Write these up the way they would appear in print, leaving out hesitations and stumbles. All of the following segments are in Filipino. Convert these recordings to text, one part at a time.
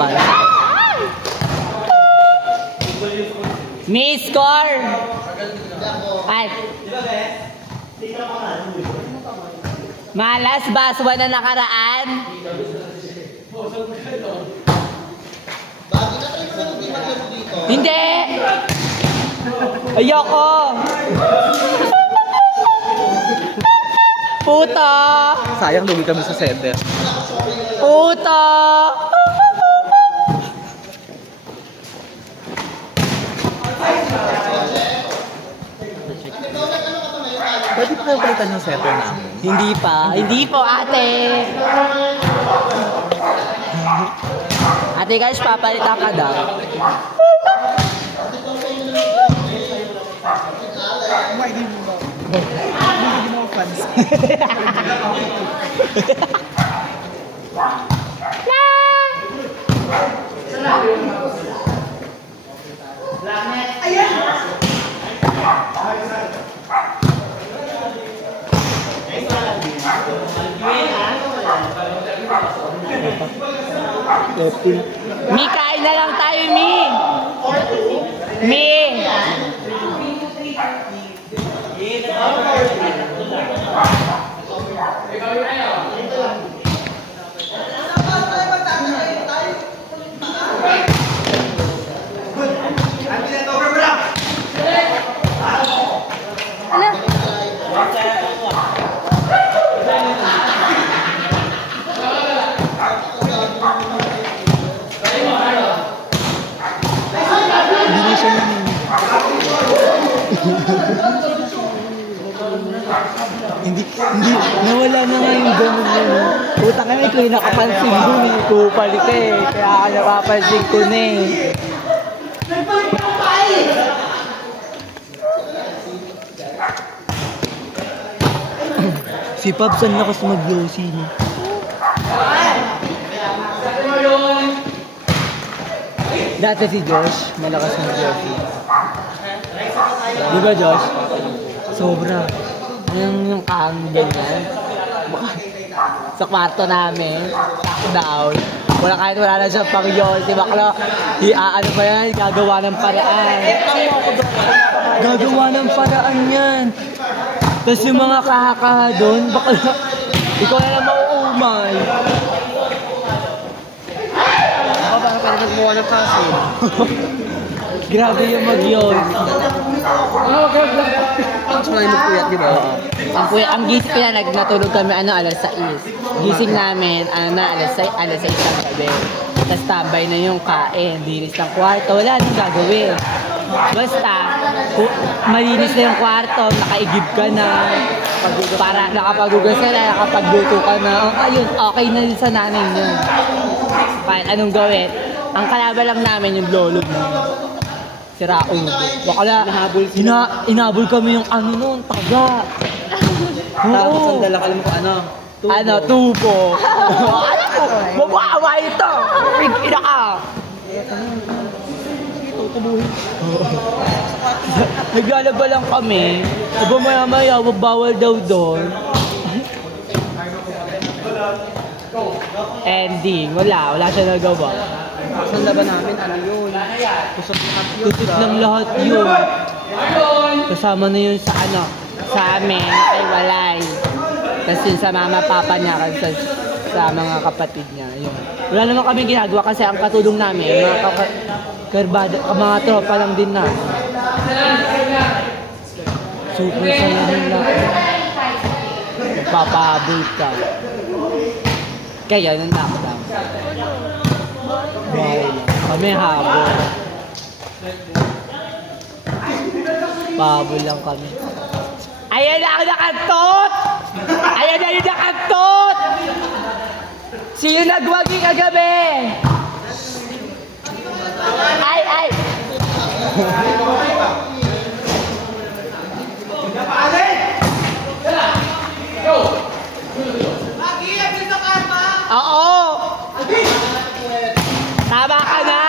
para sa May score! Ay! Malas baswa na nakaraan. Hindi! Ayoko! Puta! Sayang, lugi kami sa center. Puta! Pwede pa kayo palitan yung center namin? Hindi pa. Hindi po, ate. Ate guys, papalitan ka daw. Hindi mo fans. Mi, kain na lang tayo, Mi. Mi. Hindi, nawala na nga yung ganun yun. Puta ka na, ikaw yung nakapansin dun eh. Kupali ka eh, kaya ka napapansin ko na eh. Si Pabs ang lakas mag-yosi niya. Dati si Josh, malakas mag-yosi. Di ba Josh? Sobra. Yung kahang ganyan. Sa kwarto namin, lockdown. Wala na siyang pang-yosi. Bakla, ano ba yan? Gagawa ng paraan. Gagawa ng paraan yan. Tapos yung mga kahakaha doon, bakla, ikaw na lang mauumay. Ako parang pwede magmuha ng kaso. Grabe yung mag-yosi. Ang sumay mo puyat, di ba? Ang gising kaya natulog kami alas 6. Gising namin alas 6 ng gabi. Tapos tambay na yung kain, linis ng kwarto, wala nang gagawin. Basta, malinis na yung kwarto, nakaigib ka na, para nakapagugas ka na, nakapagluto ka na, ayun, okay na din sa nanay yun. Kahit anong gawin, ang kalaban lang namin yung lolo na. Siraon. Bakala, inabol kami yung ano nun, taga. Tapos ang dala ka lang ko ano? Tubo. Ano, tubo. Mabawa ito! Pigina ka! Tutubuhin. Naglalaba lang kami. Aba maya-maya, bawal daw doon. Ending. Wala siya nagawa. Ang laban namin, ano yun? Tusok ng lahat yun. Kasama na yun sa ano, sa amin, ay walay. Tapos yun sa mama, papa niya, sa mga kapatid niya. Yun. Wala naman kami ginagawa kasi ang katulong namin, mga tropa lang din na. Super saya nila. Papahabol ka. Kaya nang lockdown. Wow. Kami habol. Pahabol lang kami. Ayan na ang nakantot! Ayan na yung nakantot! Sino nagwagi kagabi? Ay! Oo! Tama ka na!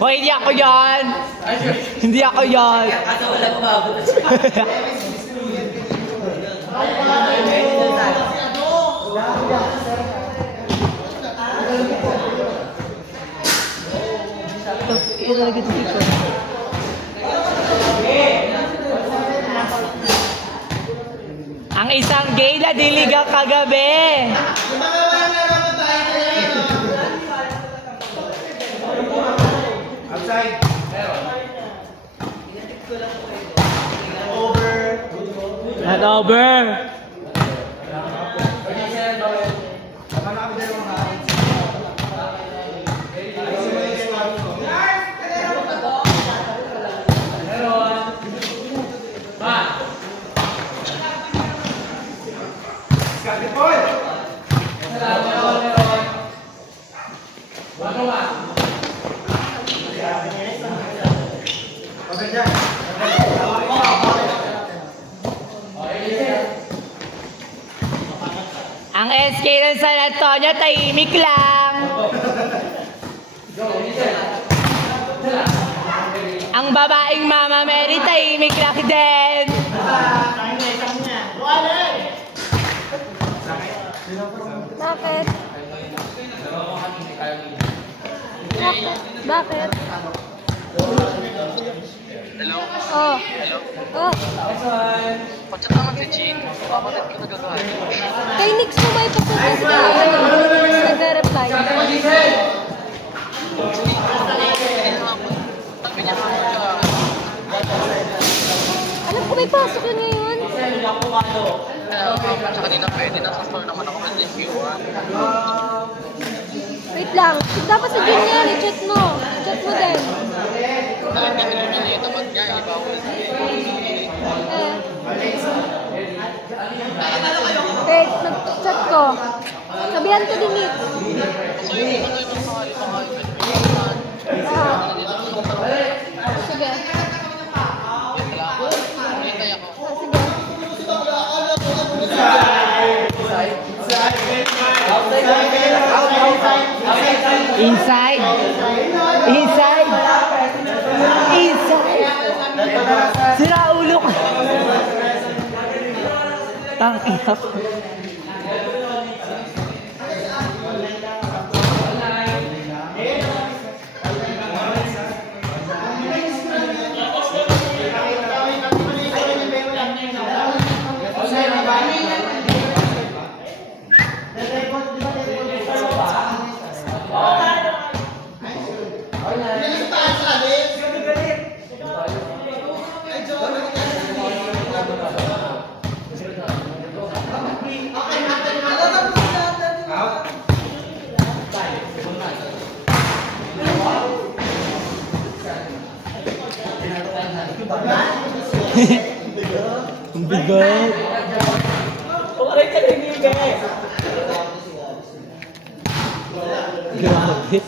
Hoy, hindi ako yan! Hindi ako yan! Ang isang gay na diligang kagabi. Outside. Not over. Ang SK ng San Antonio, tahimik lang. Ang babaeng Mama Mary, tahimik lang din. Bakit? Bakit? Hello? Oh. Hello? Oh. Pagchat naman si Jean, bakit ka nagagawa? Kay Nix mo ba ipasutas ka? Nagre-reply. Sabi niya po siya. Alam ko may pasok yun ngayon. Sa kanina pwede, nasa store naman ako kasi viewer. Wait lang. Dapat sa Jun yan. I-chat mo. I-chat mo din. Dahil hindi nilumili ito pag niya, ibawal. Wait, nag-chat ko. Sabihan ko din Nix. So yung ano yung mga Ah. Sige. hintay ako. Inside. Inside. Inside. Sira ulo ka. Tangina. Ang bigat. Grabe.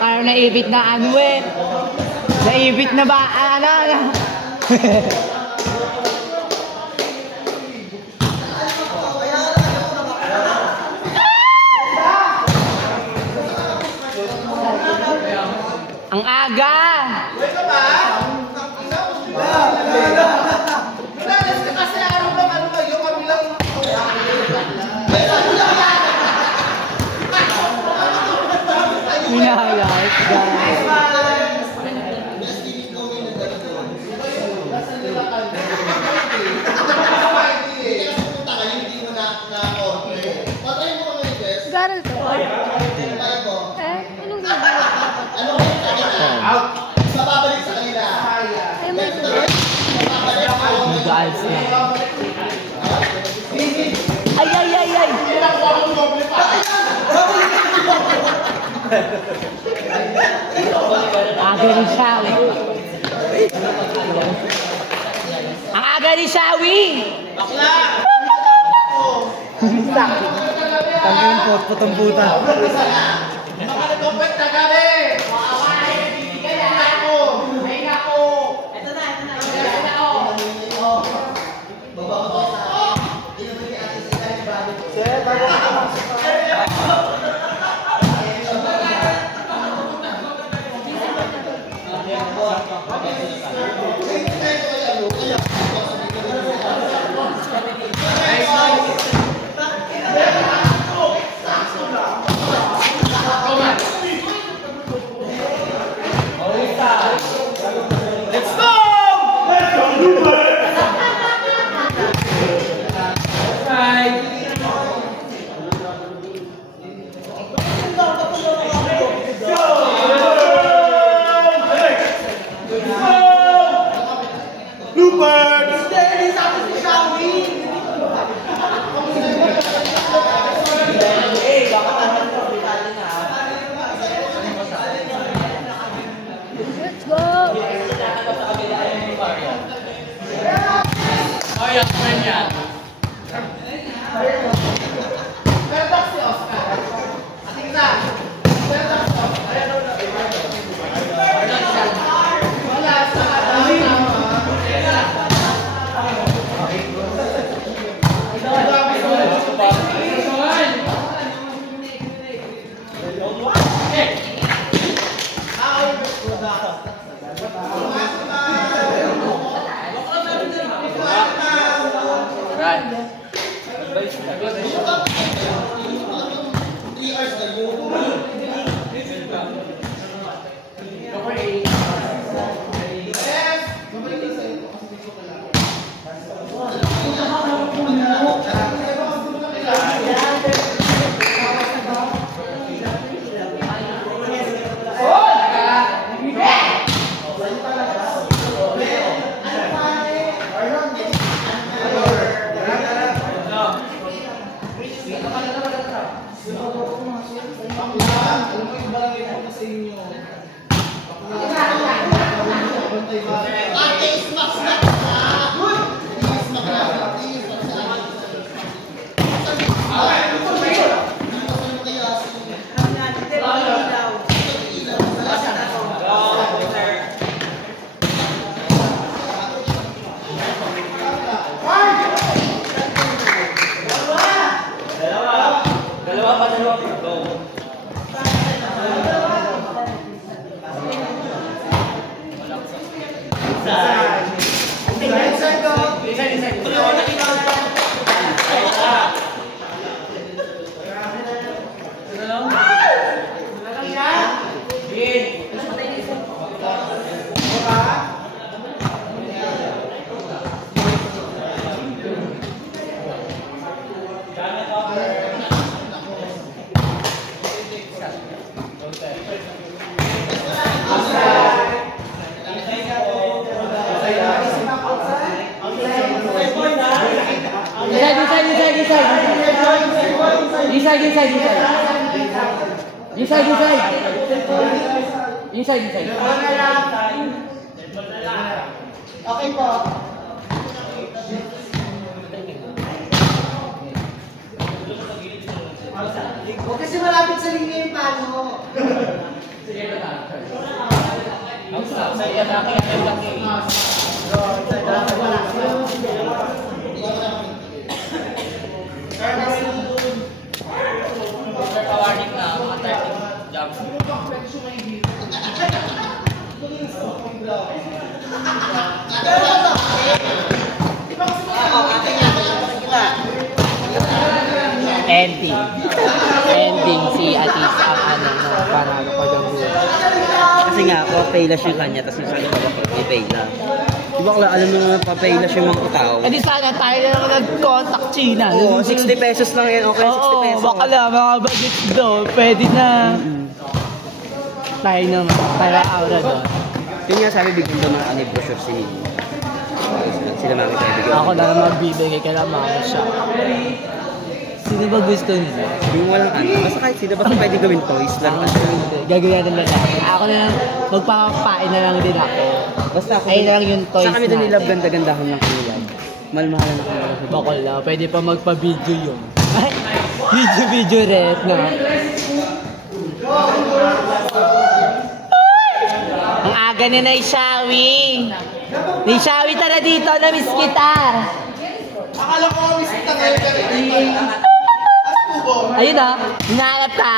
Parang naibit na ano eh. Naibit na ba? Ano? Ang aga! highlights, guys. Garal to. Eh, anong ginagawa ko dapat? Ayaw mo ito, Lord? Guys, ay, ay, ay, ay! Aga ni Shawi. Ang aga ni Shawi! Tangin po, putambuta. Let's go! Inside. Okay po. Huwag kasi malapit sa linya yung pano. Sige na. Sa iya laki ang laki. Warning na mga 30 jumps. Ending si Atis ang ano, no, panalo pa daw. Kasi nga, papaylash yung kanya, tapos yung sa iba papaylash. Di ba alam mo naman papaylash yung mga tao? Eh di sana tayo na lang nag-contact China. Oo, 60 pesos lang yan. Okay, 60 pesos. baka lang, mga budget doon. Pwede na. Tayo naman, para aura doon. Yun nga sabi, bigyan daw ng brochure si Nino. Sila namin tayo bigyan. Ako na lang magbibigay ka lang mga siya. Sino ba gusto nila? Yung walang ano. Basta kahit sino, basta pwede gawin toys lang. Gagawin natin lang. Ako na lang, magpapapain na lang din ako. Basta ako. Ayun na lang yung toys sa kami din natin. nila ganda-gandahan ng kulay. Malmahalan ako nila. Bakol lang, pwede pa magpa-video yun. Ay, video red na. Ang aga ni Nay Shawi. Nay Shawi, tara dito, na-miss kita. Akala ko miss kita ngayon. Ayun na, hinahanap ka.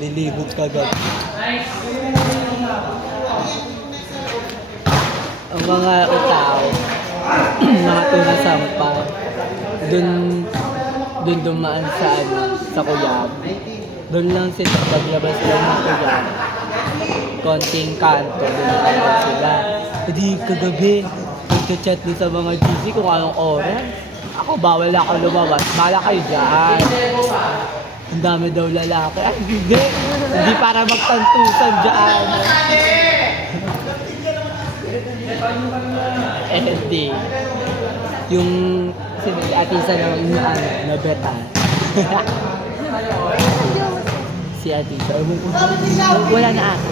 Lilibog ka agad. Ang mga utaw, mga tuna sampal, dun dumaan sa ano, sa Kuyab. Doon lang sila, paglabas lang ng Kuyab. Konting kanto, doon lang sila. Hindi kagabi, nagka-chat din sa mga GC kung anong oras. Ako, bawal ako lumabas. Bala kayo dyan. Ang dami daw lalaki. Ay, hindi. Hindi para magtantusan dyan. Hindi. Yung si Atisa na yung ano, nabeta. Si Atisa. Wala na ako.